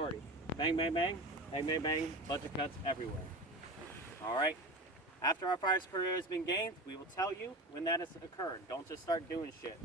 Bang, bang, bang, bang, bang, bang, bunch of cuts everywhere. All right. After our fire superiority has been gained, we will tell you when that has occurred. Don't just start doing shit.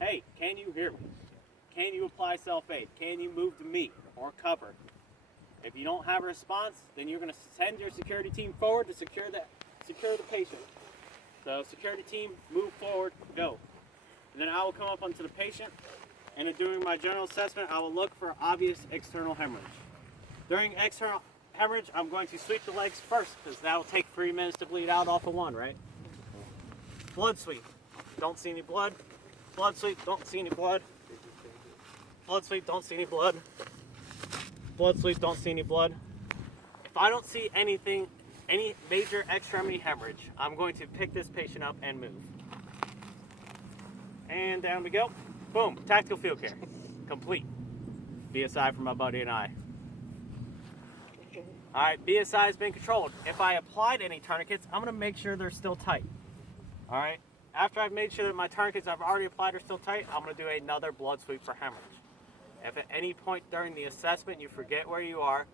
Hey, can you hear me? Can you apply self-aid? Can you move to meet or cover? If you don't have a response, then you're going to send your security team forward to secure the patient. So security team, move forward, go. And then I will come up onto the patient, and in doing my general assessment, I will look for obvious external hemorrhage. During external hemorrhage, I'm going to sweep the legs first, because that will take 3 minutes to bleed out off of one, right? Blood sweep. Don't see any blood. Blood sweep, don't see any blood. Blood sweep, don't see any blood. Blood sweep, don't see any blood. If I don't see anything, any major extremity hemorrhage, I'm going to pick this patient up and move. And down we go. Boom, tactical field care. Complete. BSI for my buddy and I. Alright, BSI has been controlled. If I applied any tourniquets, I'm going to make sure they're still tight. Alright, after I've made sure that my tourniquets I've already applied are still tight, I'm going to do another blood sweep for hemorrhage. If at any point during the assessment you forget where you are,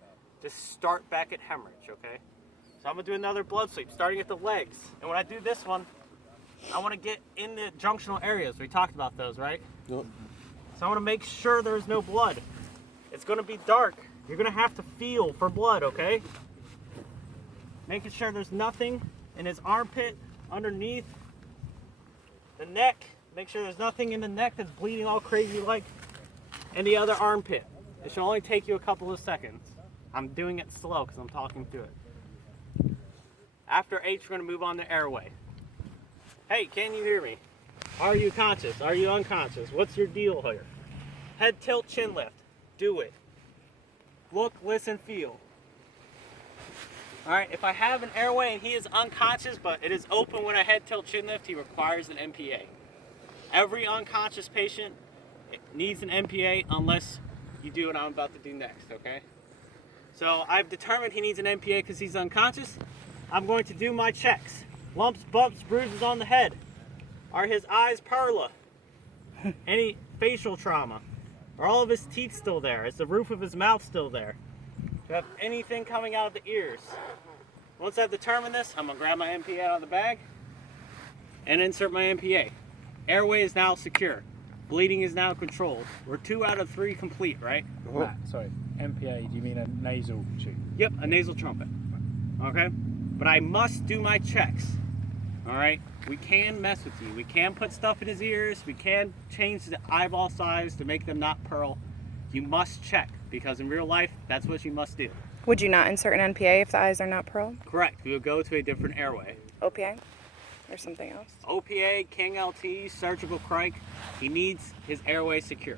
just start back at hemorrhage, okay? So I'm going to do another blood sweep, starting at the legs. And when I do this one, I want to get in the junctional areas. We talked about those, right? Yep. So I want to make sure there's no blood. It's going to be dark. You're going to have to feel for blood, okay? Making sure there's nothing in his armpit, underneath the neck. Make sure there's nothing in the neck that's bleeding all crazy like. And the other armpit. It should only take you a couple of seconds. I'm doing it slow because I'm talking through it. After H, we're going to move on to airway. Hey, can you hear me? Are you conscious? Are you unconscious? What's your deal here? Head tilt, chin lift. Do it. Look, listen, feel. Alright, if I have an airway and he is unconscious, but it is open when I head tilt, chin lift, he requires an MPA. Every unconscious patient needs an MPA unless you do what I'm about to do next, okay? So I've determined he needs an MPA because he's unconscious. I'm going to do my checks. Lumps, bumps, bruises on the head. Are his eyes perla? Any facial trauma? Are all of his teeth still there? Is the roof of his mouth still there? Do you have anything coming out of the ears? Once I've determined this, I'm going to grab my MPA out of the bag and insert my MPA. Airway is now secure. Bleeding is now controlled. We're 2 out of 3 complete, right? Matt, sorry, MPA, do you mean a nasal tube? Yep, a nasal trumpet. Okay? But I must do my checks. Alright? We can mess with you. We can put stuff in his ears. We can change the eyeball size to make them not pearl. You must check, because in real life, that's what you must do. Would you not insert an NPA if the eyes are not pearl? Correct. We will go to a different airway. OPA? Or something else? OPA, King LT, surgical crike. He needs his airway secure.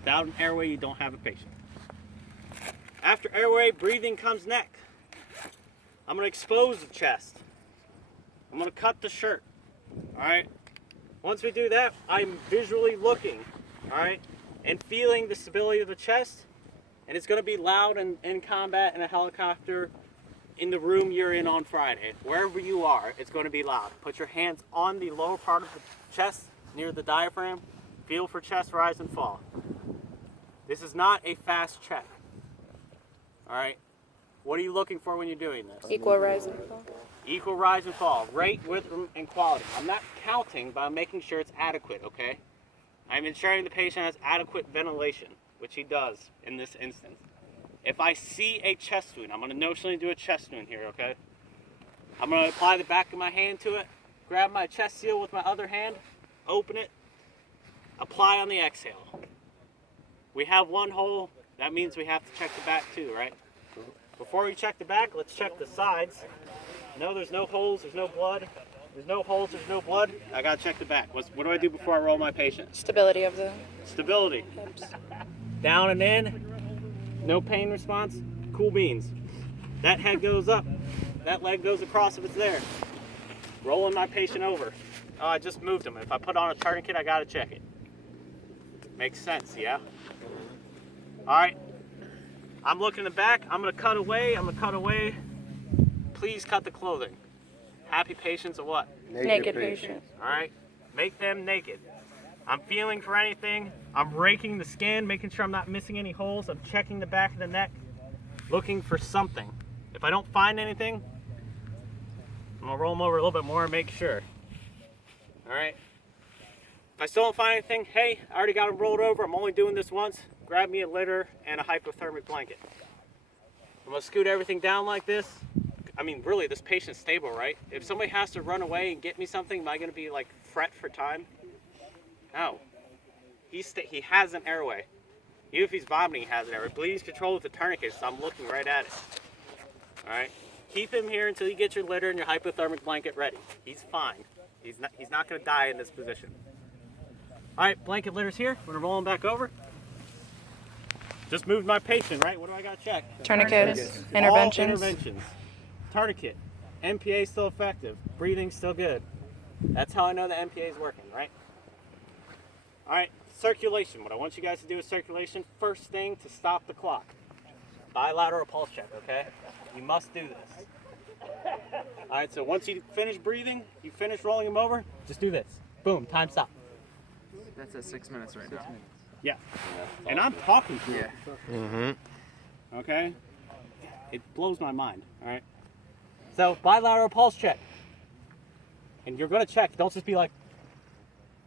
Without an airway, you don't have a patient. After airway, breathing comes next. I'm going to expose the chest. I'm going to cut the shirt. Alright? Once we do that, I'm visually looking. Alright? And feeling the stability of the chest. And it's going to be loud in combat in a helicopter in the room you're in on Friday. Wherever you are, it's going to be loud. Put your hands on the lower part of the chest near the diaphragm. Feel for chest rise and fall. This is not a fast check. Alright? What are you looking for when you're doing this? Equal rise and fall. Equal rise and fall. Rate, rhythm, and quality. I'm not counting, but I'm making sure it's adequate, okay? I'm ensuring the patient has adequate ventilation, which he does in this instance. If I see a chest wound, I'm going to notionally do a chest wound here, okay? I'm going to apply the back of my hand to it, grab my chest seal with my other hand, open it, apply on the exhale. We have one hole, that means we have to check the back too, right? Before we check the back, let's check the sides. No, there's no holes, there's no blood. There's no holes, there's no blood. I gotta check the back. What do I do before I roll my patient? Stability of the Stability. hips. Down and in. No pain response. Cool beans. That head goes up. That leg goes across if it's there. Rolling my patient over. Oh, I just moved him. If I put on a tourniquet, I gotta check it. Makes sense, yeah? Alright. I'm looking in the back. I'm gonna cut away. Please cut the clothing. Happy patients or what? Naked patient. Alright? Make them naked. I'm feeling for anything. I'm raking the skin, making sure I'm not missing any holes. I'm checking the back of the neck, looking for something. If I don't find anything, I'm gonna roll them over a little bit more and make sure. All right. If I still don't find anything, hey, I already got them rolled over. I'm only doing this once. Grab me a litter and a hypothermic blanket. I'm gonna scoot everything down like this. I mean, really, this patient's stable, right? If somebody has to run away and get me something, am I gonna be like fret for time? No. He has an airway. Even if he's vomiting, he has an airway. Bleeding's controlled with the tourniquet, so I'm looking right at it. All right. Keep him here until you get your litter and your hypothermic blanket ready. He's fine. He's not gonna die in this position. All right, blanket litter's here. I'm gonna roll him back over. Just moved my patient, right? What do I gotta check? Tourniquets, All interventions. interventions. Tourniquet. MPA still effective. Breathing still good. That's how I know the MPA is working, right? All right, circulation. What I want you guys to do is circulation. First thing to stop the clock. Bilateral pulse check, okay? You must do this. All right, so once you finish breathing, you finish rolling him over, just do this. Boom, time stop. That's at 6 minutes right now. Yeah. And I'm talking to you. Yeah. Okay? It blows my mind, all right? So, bilateral pulse check. And you're gonna check, don't just be like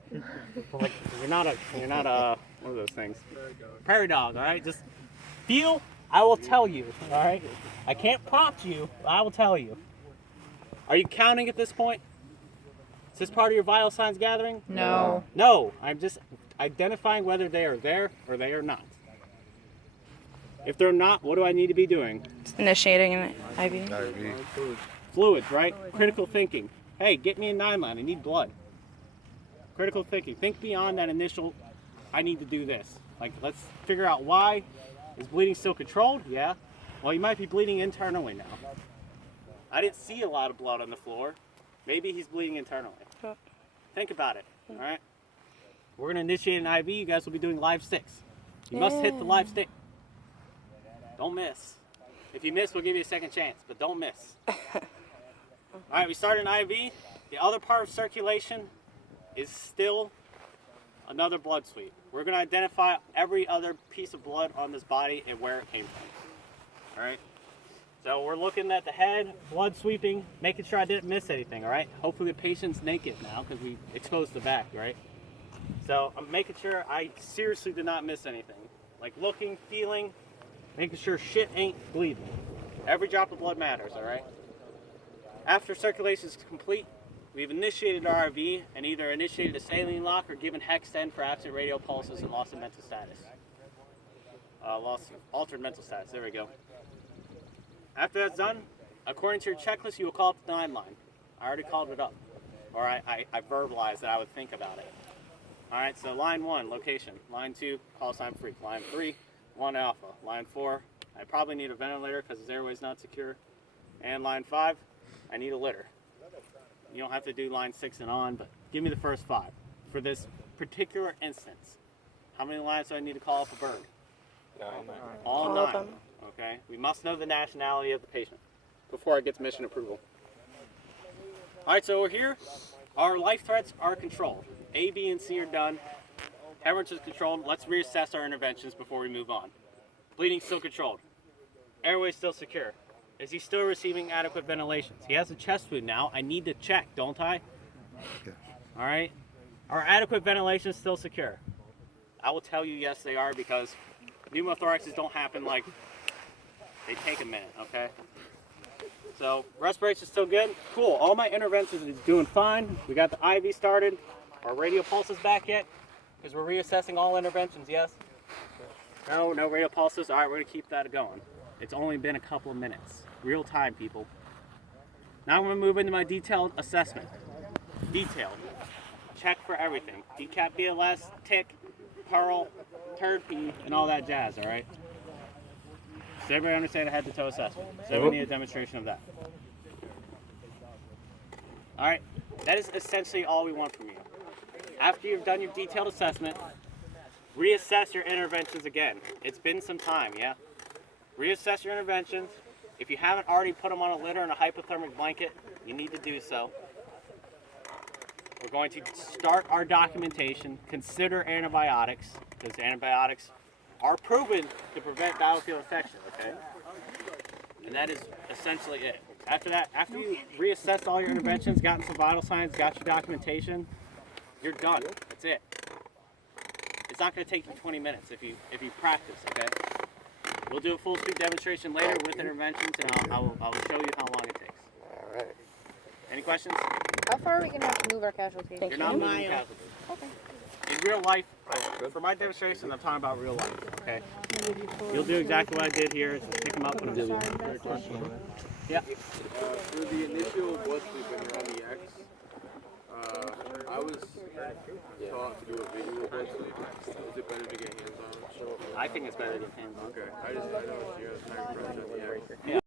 you're not a one of those things. Prairie dog, all right? Just feel, I will tell you, all right? I can't prompt you, but I will tell you. Are you counting at this point? Is this part of your vital signs gathering? No. No, I'm just identifying whether they are there or they are not. If they're not, what do I need to be doing? Initiating an IV. Fluids, right? Critical thinking. Hey, get me a 9-line. I need blood. Critical thinking. Think beyond that initial, I need to do this. Like, let's figure out why. Is bleeding still controlled? Yeah. Well, you might be bleeding internally now. I didn't see a lot of blood on the floor. Maybe he's bleeding internally. Think about it, all right? We're going to initiate an IV. You guys will be doing live sticks. You must hit the live stick. Don't miss. If you miss, we'll give you a second chance, but don't miss. All right, we start an IV. The other part of circulation is still another blood sweep. We're going to identify every other piece of blood on this body and where it came from. All right? So we're looking at the head, blood sweeping, making sure I didn't miss anything, all right? Hopefully the patient's naked now because we exposed the back, right? So I'm making sure I seriously did not miss anything. Like looking, feeling, making sure shit ain't bleeding. Every drop of blood matters, all right? After circulation is complete, we've initiated our RV and either initiated a saline lock or given Hexten for absent radial pulses and loss of mental status. Altered mental status, there we go. After that's done, according to your checklist, you will call up the 9-line. I already called it up. Or I verbalized that I would think about it. All right, so line 1, location. Line 2, call sign freak. Line 3, 1 alpha. Line 4, I probably need a ventilator because his airway's not secure. And line 5, I need a litter. You don't have to do line 6 and on, but give me the first 5. For this particular instance, how many lines do I need to call up a bird? 9. All All of 9. them. Okay, we must know the nationality of the patient before it gets mission approval. All right, so we're here. Our life threats are controlled. A, B, and C are done. Hemorrhage is controlled. Let's reassess our interventions before we move on. Bleeding still controlled. Airway still secure. Is he still receiving adequate ventilations? He has a chest wound now. I need to check, don't I? Yes. All right. Are adequate ventilations still secure? I will tell you yes, they are, because pneumothoraxes don't happen like, they take a minute, okay? So respiration's still good. Cool. All my interventions is doing fine. We got the IV started. Our radial pulses back yet? Because we're reassessing all interventions, yes? No radial pulses. All right, we're going to keep that going. It's only been a couple of minutes. Real time, people. Now I'm going to move into my detailed assessment. Detailed. Check for everything. Decap BLS, tick, pearl, turd pee, and all that jazz, all right? Does everybody understand a head-to-toe assessment? Does everybody need a demonstration of that? All right, that is essentially all we want from you. After you've done your detailed assessment, reassess your interventions again. It's been some time, yeah? Reassess your interventions. If you haven't already put them on a litter and a hypothermic blanket, you need to do so. we're going to start our documentation, consider antibiotics, because antibiotics are proven to prevent battlefield infection, okay? And that is essentially it. After that, after you reassess all your interventions, gotten some vital signs, got your documentation, you're done. That's it. It's not going to take you 20 minutes if you practice, okay? We'll do a full speed demonstration later with interventions, and I will show you how long it takes. All right. Any questions? How far are we going to have to move our casualties? You're not moving casualties. Okay. In real life, for my demonstration, I'm talking about real life, okay? You'll do exactly what I did here. Just pick them up and yeah. For the initial blood sleep when you're on the X, I was taught to do a visual blood sleep. Is it better to get hands on? I think it's better to get hands on. Okay, I know it's here.